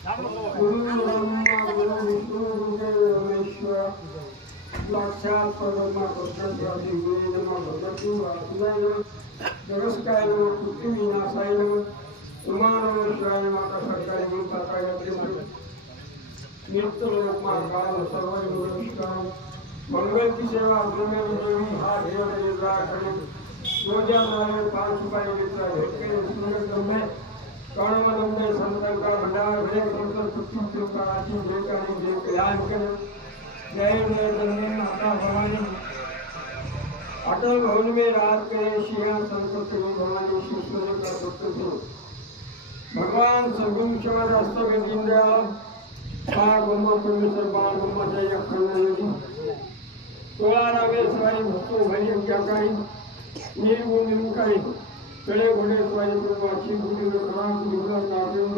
गुरु ब्रह्मा गुरु विष्णु गुरुदेव महेश्वर साक्षात परब्रह्म कृष्ण गुरु नमः भगवते वासुदेवाय नमस्कार पृथ्वी विनाशाय उमानमेश्वराय नमः सरकारे गुरुताकाय नित्य लोकमार्गाय सर्व नमस्कार मंगल की सेवा मंगल देवी हाथ जोड़े राखने रोजा नामे 5 रुपये देता है के सुंदर में कर्णमंदे संतन का भंडार भरे संतन सुखी का आशीष देकर दे कल्याण कर जय जय जय माता भवानी अटल भवन में रात के सिंहासन सत्य भवानी शिष्य का सत्य भगवान सर्वम क्षमा रास्ते में दीनदयाल बाळ ब्रह्म परमेश्वर बाळ ब्रह्म जय अखंड 16 रामेश्वरी भक्तो भरी अंक्याकारी निर्गुण निमुखारी चले घोडे स्वाई प्रवासी गुरु राम गुरु नाम